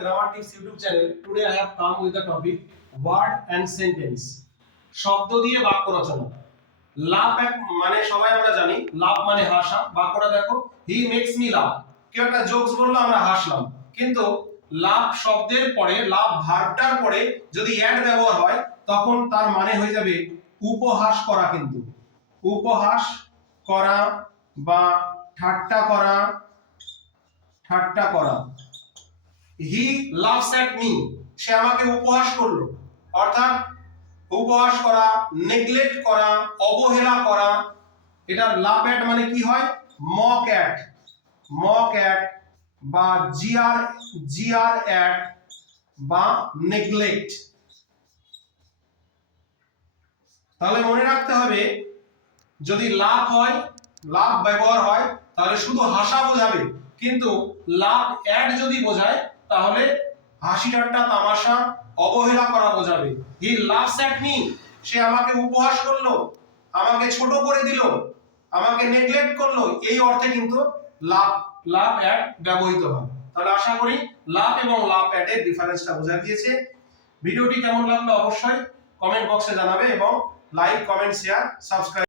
Grammar Tips YouTube channel. Today I have come with the topic word and sentence. শব্দ দিয়ে বাক্য রচনা। লাভ মানে সবাই আমরা জানি, লাভ মানে হাসা। বাক্যটা দেখো, হি মেক্স মি লাভ। কেউ একটা জোকস বললো, আমরা হাসলাম। কিন্তু লাভ শব্দের পরে, লাভ ভার্বটার পরে যদি অ্যাড ব্যবহার হয়, তখন তার মানে হয়ে যাবে উপহাস করা। কিন্তু উপহাস করা বা ঠাট্টা করা, ঠাট্টা করা। হি লাভস এট মি, সে আমাকে উপহাস করলো। অর্থাৎ উপহাস করা, নেগলেক্ট করা, অবহেলা করা। এটার লাভ এট মানে কি হয়? মক এট, মক এট বা জিআর এট বা নেগলেক্ট। তাহলে মনে রাখতে হবে, যদি লাভ হয়, লাভ ব্যবহার হয়, তাহলে শুধু হাসা বোঝাবে। কিন্তু লাভ অ্যাড যদি বোঝায়, তাহলে হাসি ঠাট্টা তামাশা অবহেলা করা বোঝাবে। হি লাভস এট মি, সে আমাকে উপহাস করলো, আমাকে ছোট করে দিল, আমাকে নেগলেক্ট করলো, এই অর্থে কিন্তু লাভ অ্যাড ব্যবহৃত হয়। তাহলে আশা করি লাভ এবং লাভ অ্যাড এর ডিফারেন্সটা বোঝা গিয়েছে। ভিডিওটি কেমন লাগলো অবশ্যই কমেন্ট বক্সে জানাবে এবং লাইক, কমেন্ট, শেয়ার, সাবস্ক্রাইব